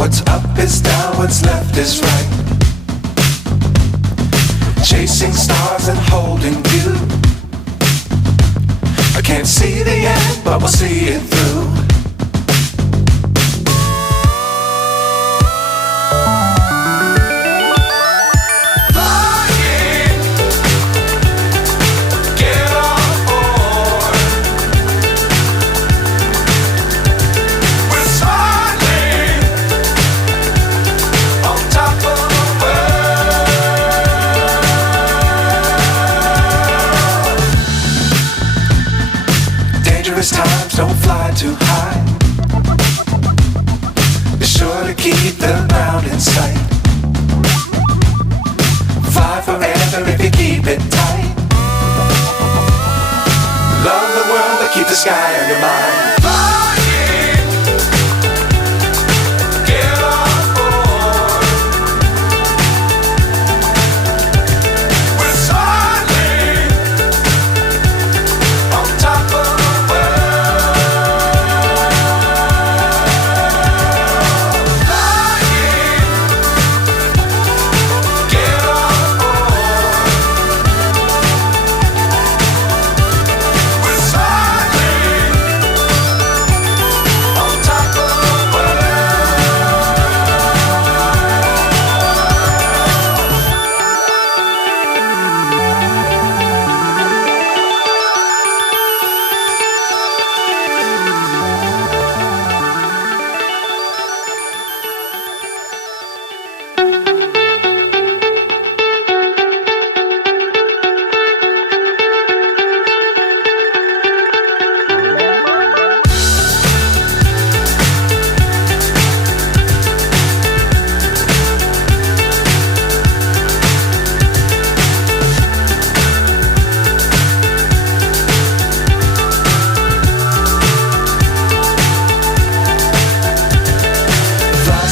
What's up is down, what's left is right. Chasing stars and holding you. I can't see the end, but we'll see it through. Times don't fly too high. Be sure to keep the ground in sight. Fly forever if you keep it tight. Love the world but keep the sky on your mind.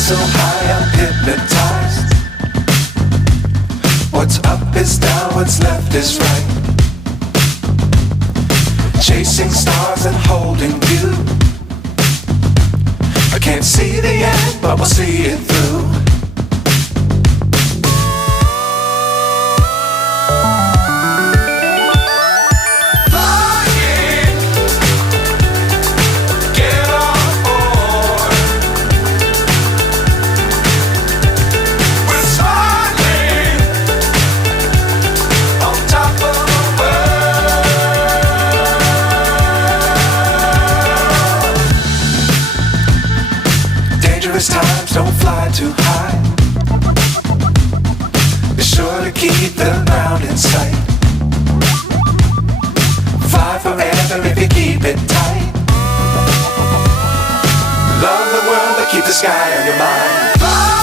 So high I'm hypnotized. What's up is down, what's left is right. Chasing stars and holding you. I can't see the end, but we'll see it through. Times don't fly too high. Be sure to keep the ground in sight. Fly forever if you keep it tight. Love the world but keep the sky on your mind. Fly!